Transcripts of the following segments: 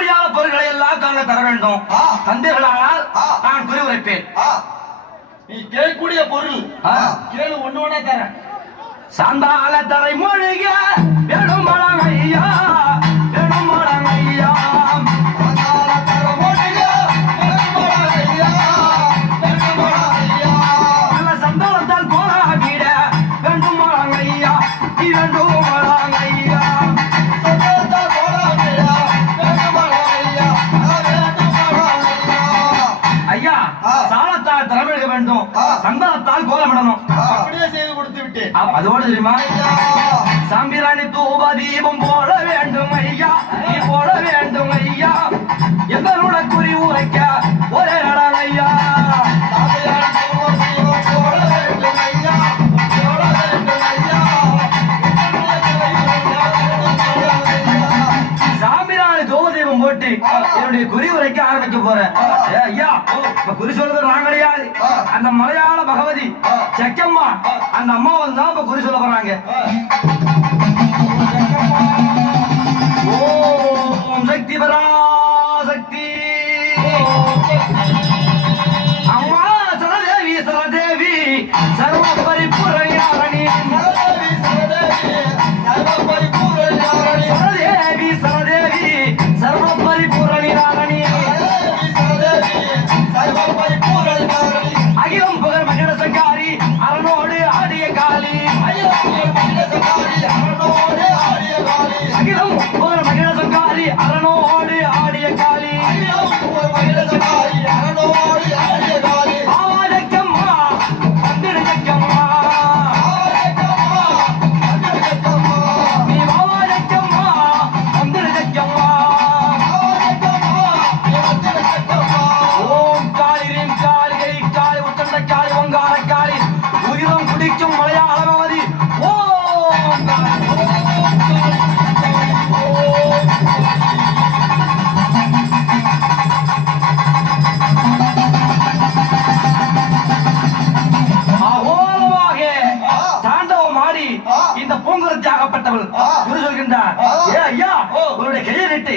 நான் கேட்கும்படியான பொருட்களை எல்லாம் தாங்கள் தர வேண்டும். தந்தீர்களானால். நான் குறி உரைப்பேன் நீ கேட்கக்கூடிய பொருள். கேளு ஒண்ணு ஒண்ணா தரேன் சாந்தால தரை மொழிக வேணுமளம் ஐயா அதோடு தெரியுமா ஐயா, சாம்பிராணி தூப தீபம் போட வேண்டும் ஐயா நீ போட வேண்டும் ஐயா. எங்களோட குறி உரைக்க ஒரே நடால் ஐயா. சாம்பிராணி தூப தீபம் போட்டு என்னுடைய குறி உரைக்க ஆரம்பிக்க போறேன். ஐயா குறி சொல்றது நான் கிடையாது அந்த மலையாள செக்கம்மா. அந்த அம்மாவை தான் இப்ப குறி சொல்ல போறாங்க. அரணோடு ஆடிய காளி. ஆகப்பட்டவள் குரு சொல்கின்றார். ஏ ஐயா உன்னுடைய கையை நீட்டு.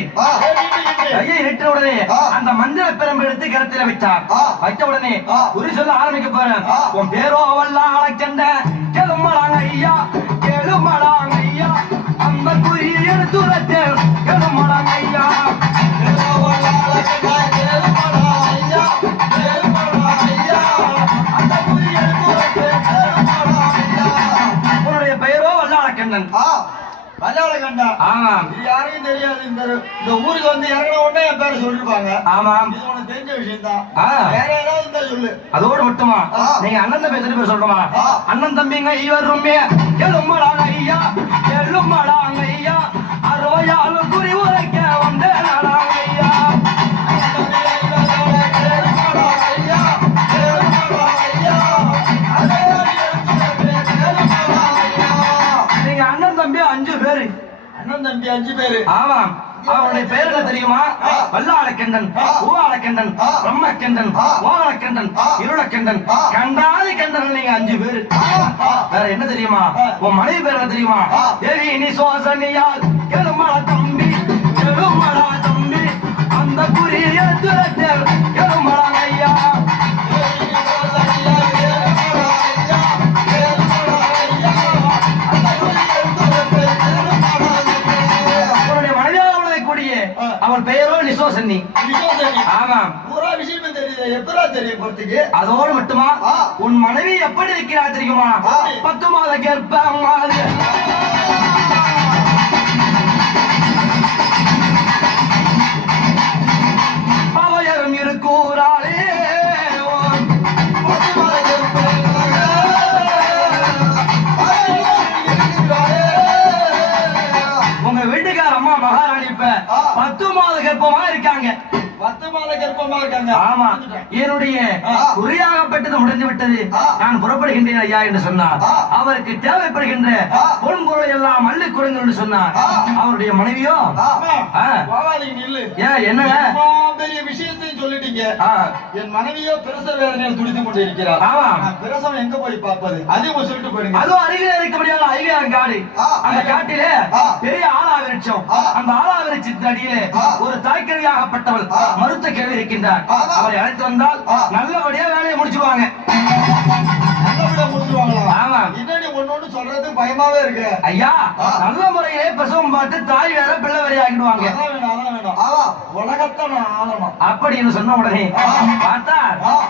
கையை உடனே அந்த மஞ்சள பெரும்பு எடுத்து கரத்தில வைத்தார் வைத்த உடனே குறி சொல்ல ஆரம்பிக்க போறேன் உன் பேரோ அவல்லா அழைக்கின்ற கெளுமலாங்க ஐயா கெளுமலாங்க ஐயா அந்த குறி எடுத்து உரைத்தேன் கெளுமலாங்க ஐயா வல்லாளக்கண்ணன் கண்டா ஆமாம் இது யாருக்கும் தெரியாது. இந்த இந்த ஊருக்கு வந்து இறங்கின உடனே என் பேரை சொல்லிருப்பாங்க. ஆமாம் இது உனக்கு தெரிஞ்ச விஷயம் தான் ஆ. வேற ஏதாவது இருந்தா சொல்லு. அதோடு மட்டுமா? ஆ. நீங்க அண்ணன் தம்பி எத்தனை பேர் சொல்றோமா? ஆ. அண்ணன் தம்பிங்க இவருமே. எழுமடாங்க ஐயா. எழுமடாங்க ஐயா. தம்பி அஞ்சு பேரு. ஆமாம். அவனுடைய பேர் என்ன தெரியுமா. வல்லாளக்கண்டன் ஆ. பிரம்மக்கண்டன் ஆ. இருளக்கண்டன். கண்டாதி கண்டன் நீங்க அஞ்சு பேரு. வேற என்ன தெரியுமா. உன் மனைவி பேர் என்ன தெரியுமா. தேவி நீ சோசனியால் கெளுமடா தம்பி கெளுமடா தம்பி அந்த குறிய துரத்தல் கெளுமடா ஐயா. பூரா விஷயமே தெரியுது எப்படா தெரியும் போறதுக்கு? அதோடு மட்டுமா. உன் மனைவி எப்படி இருக்கிறார் தெரியுமா. பத்து மாத கர்ப்பம் மாதிரி அவயரும் இருக்கூறாளே உங்க வீட்டுக்கார அம்மா மகாராணி இப்ப. பத்து மாத கர்ப்பமா இருக்காங்க. கர்ப்பமா இருக்காங்க ஆமா. என்னுடைய. குறியாகப்பட்டது முடிந்து விட்டது. நான் புறப்படுகின்றேன் ஐயா என்று சொன்னார். அவருக்கு தேவைப்படுகின்ற ஆ. பொன் பொருள் எல்லாம் அள்ளி கொடுங்கள் என்று சொன்னார். அவருடைய மனைவியோ அம்மா, பெரிய விஷயத்தையும் சொல்லிட்டீங்க. என் மனைவியோ பிரசவ வேதனையில் துடித்துக் கொண்டு இருக்கிறார் ஆமா. பிரசவம் எங்க போய் பார்ப்பது அதையும் சொல்லிட்டு போயிடுங்க அதுவும் அருகிலே இருக்கக்கூடிய ஐவியான் காடு. அந்த காட்டிலே. பெரிய ஆலா விருட்சம். அந்த ஆலா விருட்சத்தின் அடியிலே. ஒரு தாய்க்கிழவியாகப்பட்டவள் ஆ. மருத்த கிழவி இருக்கின்றார். அவரை அழைத்து வந்தால். நல்லபடியா வேலையை முடிச்சுவாங்க நல்லபடியா முடிச்சுடுவாங்களா ஆமா. ஒண்ணு சொல்றது பயமாவே இருக்கு ஐயா. நல்ல முறையிலே பிரசவம் பார்த்து தாய் வேற பிள்ளை வேற ஆகிடுவாங்க அதான் வேணும் அதான் வேணும் ஆமா உலகத்தை நான் ஆளணும் அப்படின்னு சொன்ன உடனே ஆ.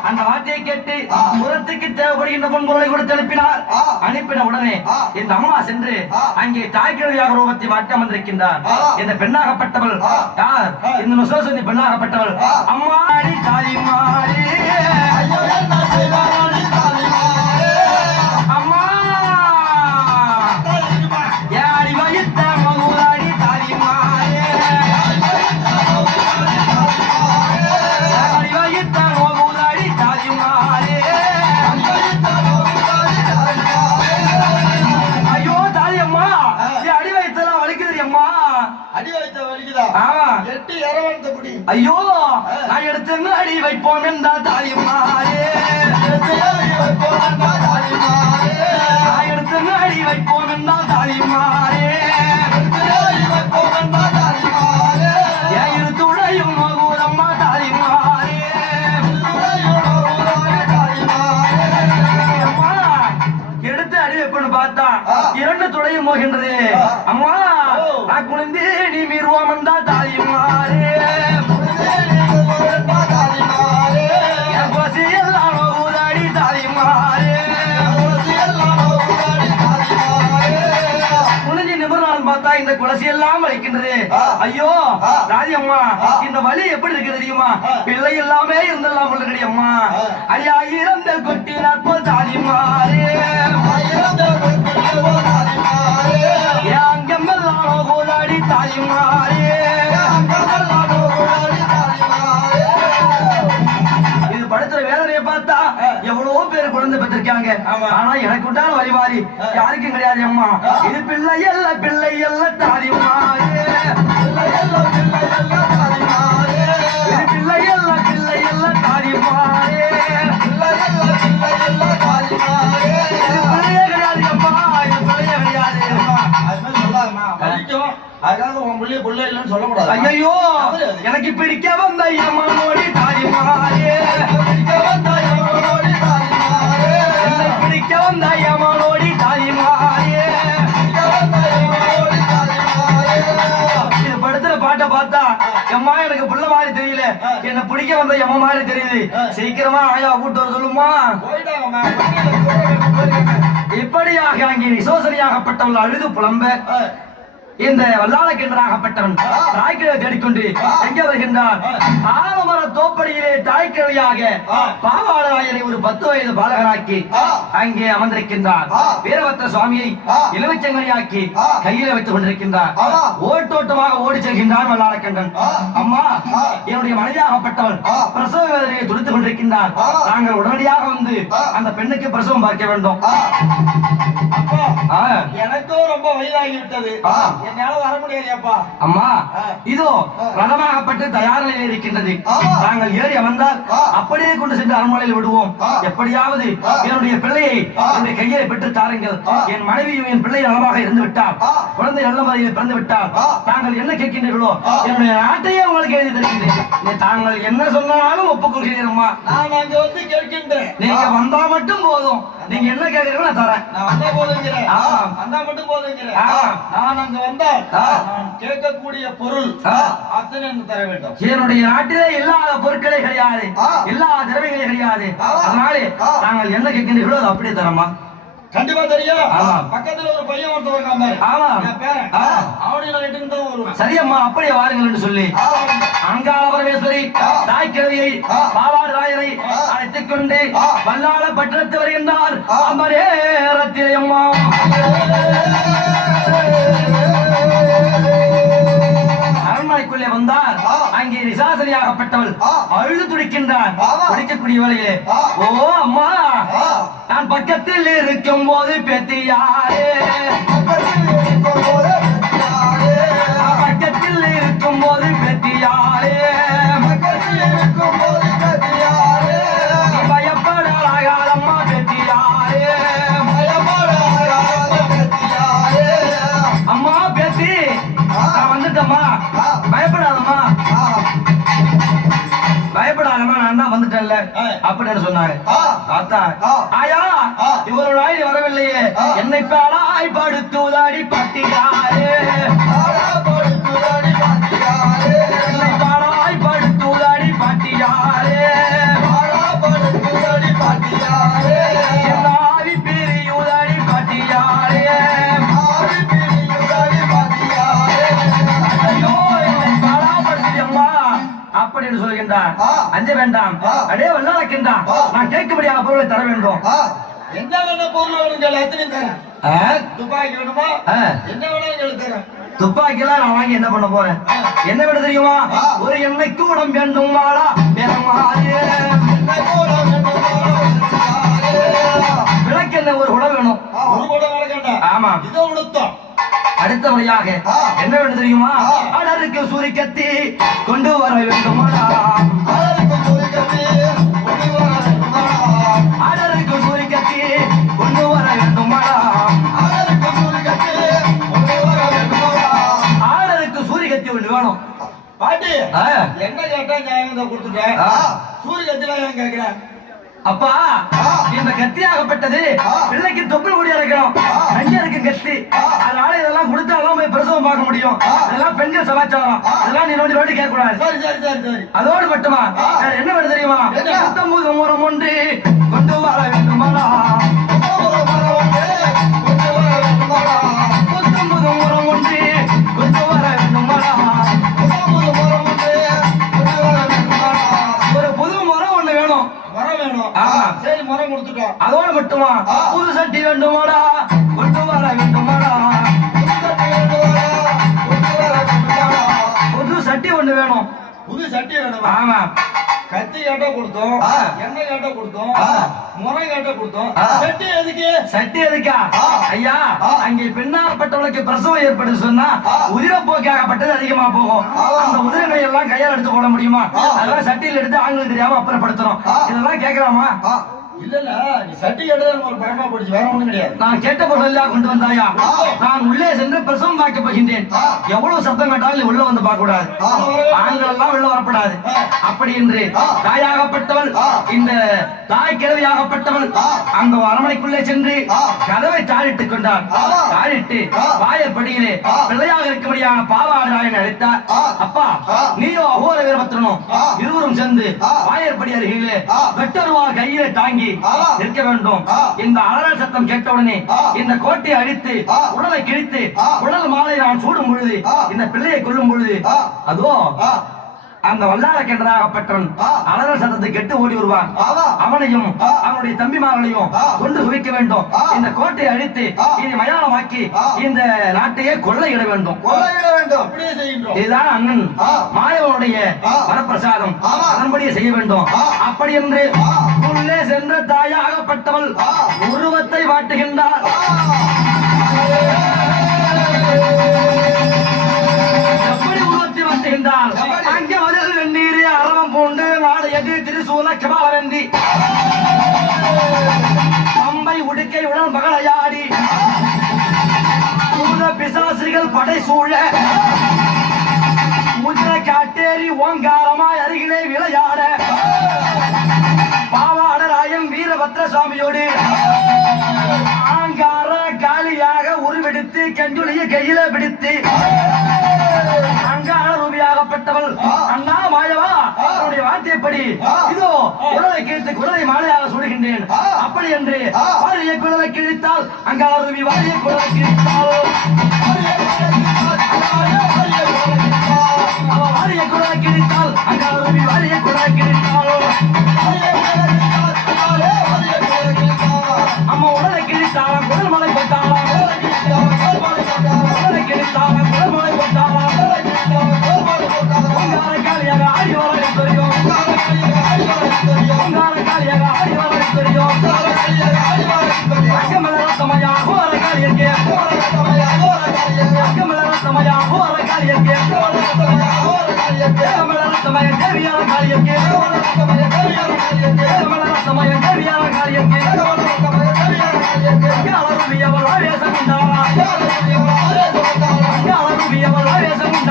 அந்த வார்த்தையை கேட்டு ஆ. புறத்துக்கு தேவைப்படுகின்ற பொன்பொருளை கொடுத்து அனுப்பினார். அனுப்பின உடனே. இந்த அம்மா சென்று. அங்கே தாய்க்கிழவியாக ரூபத்தை மாற்றி அமர்ந்திருக்கின்றார் ஆ. இந்த பெண்ணாகப்பட்டவள். யார். இந்த நுசோசனி பெண்ணாகப்பட்டவள். அம்மாடி தாலிமாடி ஐயோ எடுத்து அடி வைப்போம் என்றால் தாலி ஐயோ ஆ. ராஜி அம்மா ஆ. இந்த வலி எப்படி இருக்கு தெரியுமா. பிள்ளை எல்லாமே இருந்தெல்லாம் உள்ளடி அம்மா. ஐயா இறந்தல் கொட்டி நாட்போல் தாலி மாறே அங்கமெல்லாம் போதாடி தாலி மாறே இது படுத்துற வேதனையை பார்த்தா எவ்வளவோ பேர் குழந்தை பெற்றிருக்காங்க. ஆனா எனக்கு உண்டான வழி மாறி யாருக்கும் கிடையாது அம்மா. இது பிள்ளை அல்ல பிள்ளை அல்ல தாலி மாறே அதுக்காக உன் பிள்ளை பிள்ளை இல்லைன்னு சொல்லக்கூடாது. ஐயோ எனக்கு பிடிக்க வந்த மாறே என்னை பிடிக்க வந்த யமனோடி தாலி மாறே இது படத்துல பாட்டை பார்த்தா எம்மா எனக்கு புள்ள மாதிரி தெரியல. என்ன பிடிக்க வந்த எம்ம மாதிரி தெரியுது. சீக்கிரமா ஆயா கூட்டு வர சொல்லுமா? இப்படியாக அங்கே விசோசனையாகப்பட்டவள் அழுது புலம்ப. இந்த வல்லாளக்கின்றனாகப்பட்டவன் தாய்க்கிழவை தேடிக்கொண்டு எங்கே வருகின்றான்? ஆலமர தோப்படியிலே தாய்க்கிழவியாக பாவாளராயரை ஒரு பத்து வயது பாலகனாக்கி அங்கே அமர்ந்திருக்கின்றார் வீரபத்ர சுவாமியை இளவச்சங்கனியாக்கி கையில வைத்துக் கொண்டிருக்கின்றார் ஓட்டோட்டமாக ஓடி செல்கின்றான் வல்லாளக்கண்டன் அம்மா என்னுடைய மனைவியாகப்பட்டவள் பிரசவ வேதனையை துடித்துக் கொண்டிருக்கின்றார் நாங்கள் உடனடியாக வந்து அந்த பெண்ணுக்கு பிரசவம் பார்க்க வேண்டும். எனக்கும் ரொம்ப வயதாகி விட்டது ஆ. என்னால வர முடியாதுப்பா அம்மா இதோ ரதமாகப்பட்டு தயார் நிலையில் இருக்கின்றது நாங்கள் ஏறி அமர்ந்தால் அப்படியே கொண்டு சென்று அரண்மனையில் விடுவோம். எப்படியாவது என்னுடைய பிள்ளையை என்னுடைய கையை பெற்று தாருங்கள். என் மனைவியும் என் பிள்ளை நலமாக இருந்து விட்டார் குழந்தை நல்ல முறையில் பிறந்து விட்டார் தாங்கள் என்ன கேட்கின்றீர்களோ என்னுடைய நாட்டையே உங்களுக்கு எழுதி தருகின்றேன். தாங்கள் என்ன சொன்னாலும் நான் அங்க வந்து கேட்கின்றேன். நீங்க வந்தா மட்டும் போதும். நீங்க என்ன கேட்கறீங்களோ நான் தரேன் நான் வந்தா போதுங்கிறேன். வந்தா மட்டும் போதுங்கிறேன். நான் அங்க வந்தால். நான் கேட்கக்கூடிய பொருள். அத்தனை தர வேண்டும் என்னுடைய நாட்டிலே இல்லாத பொருட்களே கிடையாது. எல்லா திரவியங்களே கிடையாது. அதனாலே. நாங்கள் என்ன கேட்கின்றீர்களோ அதை அப்படியே தரமா கண்டிப்பா தெரியும். பக்கத்துல ஒரு பையன் ஒருத்தன் இருக்கான் ஆமா. பேரன். அவனையும் நான் எட்டுன்னு தான் வருவேன். சரியம்மா அப்படியே வாருங்கள் என்று சொல்லி அங்காள பரமேஸ்வரி தாய் கிழவியை பாவாடு ராயரை அழைத்துக் கொண்டு வல்லாள பட்டணத்து வருகின்றார். நேரத்தில் அரண்மனைக்குள்ளே வந்தார் அங்கே நிசாசனியாகப்பட்டவள். அழுது துடிக்கின்றான். துடிக்கக்கூடிய வேளையிலே ஆ. ஓ அம்மா. நான் பக்கத்தில் இருக்கும் போது பெத்தியாரே அப்படின்னு சொன்னாங்க. தாத்தா. ஆயா. இவரோட வரவில்லையே. என்னை பாடாய் படுத்துவதாடி பட்டியாரே ஆடப்படுத்துதடி அப்படின்னு சொல்கின்றார். அஞ்ச வேண்டாம். அடே வல்லாக்கின்றான். நான் கேட்கும்படியான பொருளை தர வேண்டும் என்ன வேணா பொருள் வேணும் கேளு, எத்தனையும் தரேன். துப்பாக்கி வேணுமா. என்ன வேணாலும் தரேன். துப்பாக்கிலாம் நான் வாங்கி என்ன பண்ண போறேன். என்ன வேணும் தெரியுமா. ஒரு எண்ணெய் கூடம் வேண்டும் மாடா பெருமாறு என்ன ஒரு உடல் வேணும். ஆமா இதோ உடுத்தம். அடுத்தபடியாக ஆ. என்ன வேணும் தெரியுமா. அடருக்கு சூரிக்கத்தி கொண்டு வர வேண்டும் மாடா அழகுக்கு சுருக்கத்தி ஒளி வர வேண்டுமா? அடருக்கு சூரிக்கத்தி கொண்டு வர வேண்டும் மாடா அழகுக்கு சுருக்கத்தி ஒளி வர வேண்டுமா? ஆடருக்கு சூரிகத்தி ஒன்று வேணும் பாட்டி. என்ன கேட்டா நியாயம் தான் கொடுத்துட்டேன் ஆ. சூரியகத்திலாம் ஏன் கேட்கிறேன் அப்பா. இந்த கத்தியாகப்பட்டது. பிள்ளைக்கு தொப்புள் கொடி இறக்கணும் ஆ. கஞ்சி இருக்கு கத்தி. அதனால இதெல்லாம் கொடுத்தாதான் போய் பிரசவம் பார்க்க முடியும் ஆ. இதெல்லாம் பெண்கள் சமாச்சாரம் ஆ. இதெல்லாம் நீ நோண்டி நோண்டி கேட்க கூடாது சரி சரி சரி சரி அதோடு மட்டுமா என்ன வேணும் தெரியுமா? பத்தொன்பது முறம் ஒன்று கொண்டு வர வேண்டுமாடா கொண்டு வர வேண்டுமாடா? பத்தொன்பது முறம் ஒன்று அதோடு மட்டுமா. புது சட்டி வேண்டுமாடா வேண்டுமாடா வேண்டுமாடா? புது சட்டி ஒண்ணு வேணும் புது சட்டி வேணுமா ஆமா கத்தி கேட்டா கொடுத்தோம். எண்ணெய் கேட்டா கொடுத்தோம். முறை கேட்டா கொடுத்தோம். சட்டி எதுக்கு சட்டி எதுக்கா. ஐயா. அங்கே பெண்ணாகப்பட்டவளுக்கு பிரசவம் ஏற்படுது சொன்னா. உதிரப்போக்காகப்பட்டது அதிகமா போகும். அந்த உதிரங்களை எல்லாம் கையால் எடுத்து போட முடியுமா. அதெல்லாம் சட்டியில் எடுத்து ஆண்களுக்கு தெரியாம அப்புறப்படுத்தணும் ஆ. இதெல்லாம் கேட்கலாமா. இல்ல இல்ல நீ சட்டி கேட்டதா எனக்கு ஒரு பரமா போடுச்சு வேற ஒண்ணும் கிடையாது நான் கேட்ட பொருளெல்லாம் கொண்டு வந்தாயா. நான் உள்ளே சென்று பிரசவம் பார்க்க போகின்றேன். எவ்வளவு சத்தம் கேட்டாலும் நீ உள்ள வந்து பார்க்க கூடாது. ஆண்கள் எல்லாம் உள்ள வரப்படாது. அப்படி என்று. தாயாகப்பட்டவள். இந்த தாய் கிழவியாகப்பட்டவள். அந்த அரமனைக்குள்ளே சென்று. கதவை தாழிட்டுக் கொண்டார். வாயற்படியிலே ஆ. பிள்ளையாக இருக்கும்படியான பாவாடராயன் அழைத்தார். அப்பா. நீயோ அகோர வீரபத்திரனும். இருவரும் சேர்ந்து. வாயற்படி அருகிலே ஆ. வெட்டருவா கையிலே தாங்கி இருக்க வேண்டும். இந்த அலறல் சத்தம் கேட்டவுடனே. இந்த கோட்டையை அழித்து. உடலை கிழித்து. உடல் மாலை நான் சூடும் பொழுது. இந்த பிள்ளையை கொல்லும் பொழுது. அதோ. அந்த வல்லார கென்றதாகப்பட்டவன் ஆ. அலறல் சத்தத்தை கெட்டு ஓடி வருவான். அவனையும். அவனுடைய தம்பிமார்களையும். கொண்டு குவிக்க வேண்டும். இந்த கோட்டையை அழித்து. இதை மயானமாக்கி. இந்த நாட்டையே கொள்ளையிட வேண்டும் கொள்ளையிட வேண்டும் அப்படியே செய்கின்றோம் இதுதான் அண்ணன். மாயவனுடைய. வரப்பிரசாதம். அதன்படியே செய்ய வேண்டும். அப்படி என்று. உள்ளே சென்ற தாயாகப்பட்டவள். உருவத்தை வாட்டுகின்றார் எப்படி உருவத்தை வாட்டுகின்றார்? அங்கே அரவம் நாடு எது? திருசூல கபாலவந்தி அம்பை உடுக்கை உடன் மகளையாடி பூத பிசாசிரிகள் படை சூழ. முதிர காட்டேரி ஓங்காரமாய் அருகிலே விளையாட. பாவ வீரபத்ர சுவாமியோடு ஆங்கார காலியாக உருவெடுத்து கஞ்சுளிய கையில பிடித்து அங்கார ரூபியாகப்பட்டவள் அண்ணா மாயவா அவருடைய வார்த்தைப்படி இதோ குடலை கிழித்து குடலை மாலையாக சொல்கின்றேன் அப்படி என்று வாரிய குடலை கிழித்தால் அங்கார ரூபி வாரிய குடலை கிழித்தால் வாரிய குடலை கிழித்தால் அங்கார ரூபி வாரிய குடலை கிழித்தால் ஆடி வர தெரியும் அங்கமல ரத்தமயா கோர காரியக்கே రత్నమయ హోర కాళియకే హోర రత్నమయ హోర కాళియకే రమణ రత్నమయ దేవియాల కాళియకే రమణ రత్నమయ దేవియాల కాళియకే రమణ రత్నమయ దేవియాల కాళియకే రమణ రత్నమయ దేవియాల కాళియకే యాల రవియ వలయ సముందారా యాల రవియ వలయ సముందారా యాల రవియ వలయ సముందారా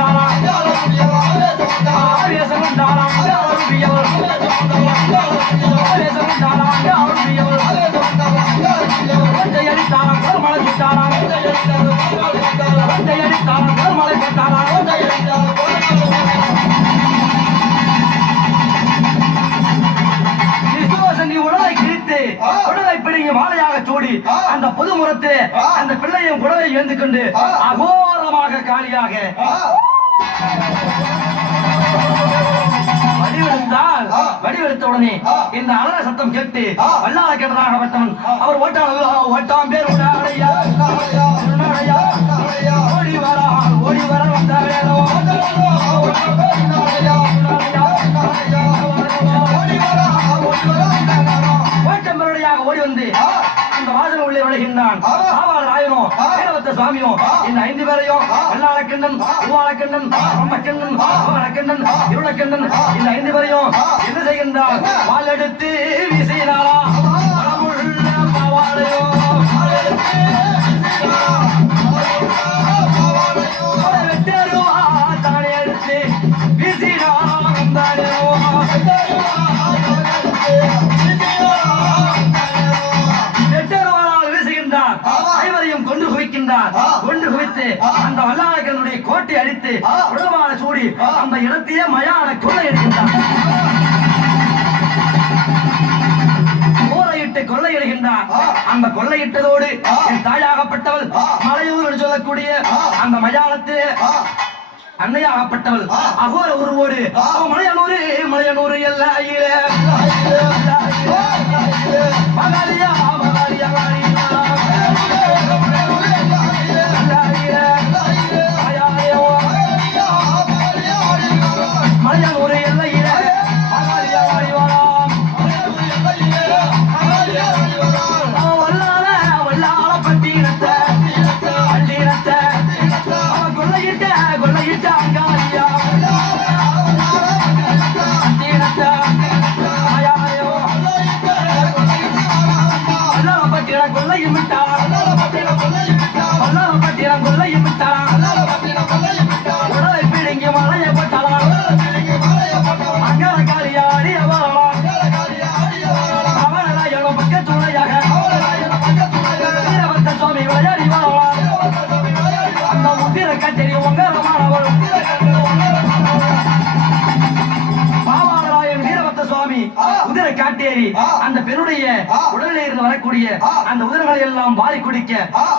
యాల రవియ వలయ సముందారా వలయ సముందారా యాల రవియ వలయ సముందారా యాల రవియ వలయ సముందారా యాల రవియ వలయ సముందారా యాల రవియ వలయ సముందారా వంజయలి తారా కర్మల చిత్తారా వంజయలి తారా కర్మల చిత్తారా వంజయలి తారా சூடி அந்த பொது முறத்து அந்த பிள்ளையும் குடலை ஏந்து கொண்டு அகோரமாக காலியாக வடிவெடுத்தால் வடிவெடுத்த உடனே இந்த அலற சத்தம் கேட்டு வல்லாள கேட்டதாகப்பட்டவன் அவர் ஓட்டாளர் ஓட்டாம் பேர் உண்டாடையா ஓடி வந்து அந்த வாசல் உள்ளே விளைகின்றான் ராயனும் வீரவத்த சுவாமியும் இந்த ஐந்து பேரையும் வல்லாளக்கண்ணன் உருவாளக்கண்ணன் பிரம்மக்கண்ணன் அவனக்கண்ணன் இருளக்கண்ணன் இந்த ஐந்து பேரையும் என்ன செய்கின்றான் வாள் எடுத்து வீசினாரா? பலமுள்ள பாவாடையோ குவித்து அந்த வல்லாளக்கனுடைய கோட்டை அடித்து உடவாள சூடி அந்த இடத்தையே மயான ஊரையிட்டு கொள்ளையிடுகின்றார் அந்த கொள்ளையிட்டதோடு தாயாகப்பட்டவள் மலையூர் என்று சொல்லக்கூடிய அந்த மயானத்திலே அன்னையாகப்பட்டவள் அகோர உருவோடு மலையனூரு மலையனூரு எல்லாயிலே. மகாலியா மகாலியா. அந்த வரக்கூடிய அந்த உதிரங்களை எல்லாம் வாரி குடிக்க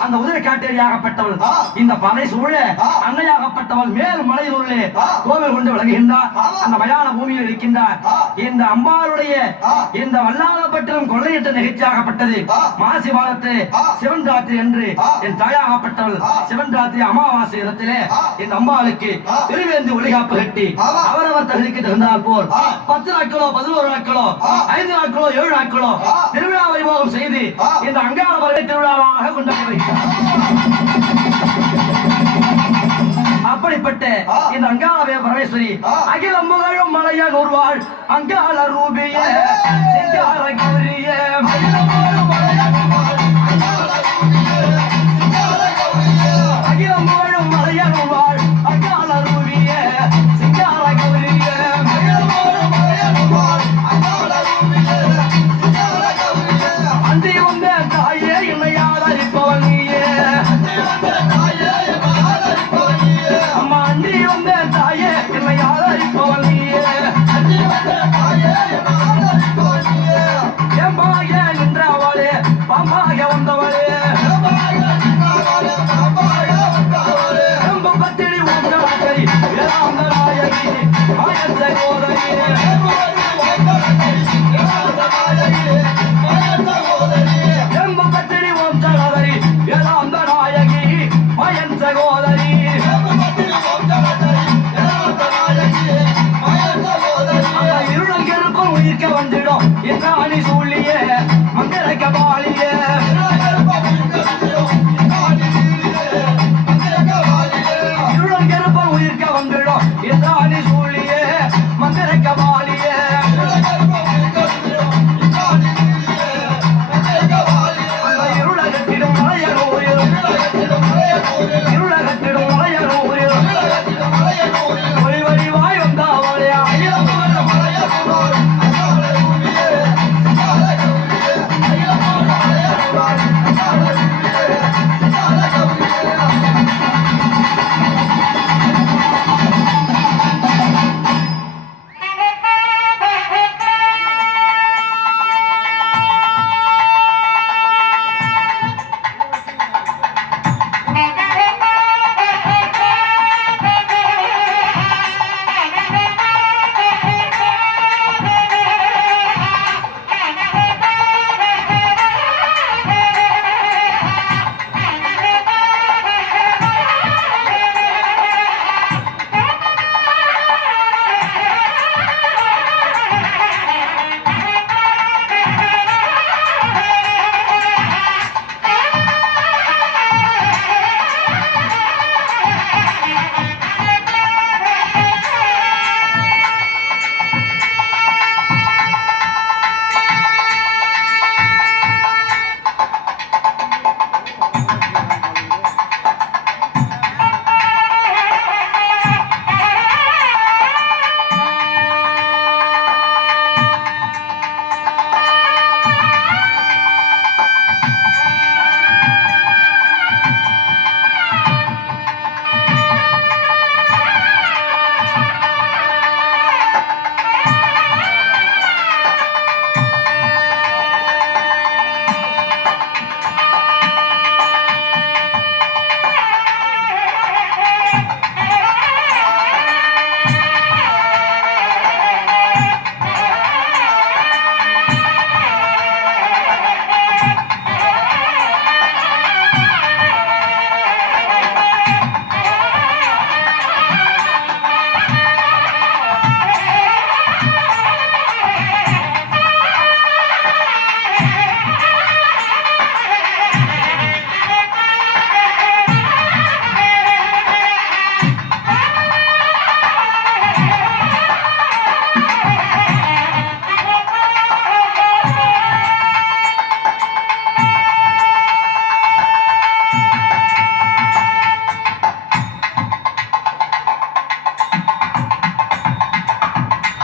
அந்த உதிரை காட்டேரியாகப்பட்டவள் இந்த பனை சூழ அன்னையாகப்பட்டவள் மேல் மலையில் உள்ளே கோவில் கொண்டு விளங்குகின்றார். அந்த மயான பூமியில் இருக்கின்றார். இந்த அம்பாளுடைய இந்த வல்லாளப்பட்டினம் கொள்ளையிட்ட நிகழ்ச்சியாகப்பட்டது மாசி மாதத்து சிவன் ராத்திரி என்று என் தாயாகப்பட்டவள் சிவன் ராத்திரி அமாவாசை இடத்திலே இந்த அம்பாளுக்கு திருவேந்தி ஒளிகாப்பு கட்டி அவரவர் தகுதிக்கு தகுந்தால் போல் பத்து நாட்களோ பதினோரு நாட்களோ ஐந்து நாட்களோ ஏழு நாட்களோ திருவிழா செய்து இந்த அங்காள பறவை திருவிழாவாக கொண்டாடி அப்படிப்பட்ட இந்த அங்காள பரமேஸ்வரி அகில முகழும் மலைய நூர்வாள் அங்காள ரூபிய சிங்கார அழிக்க வந்துடும். என் ராணி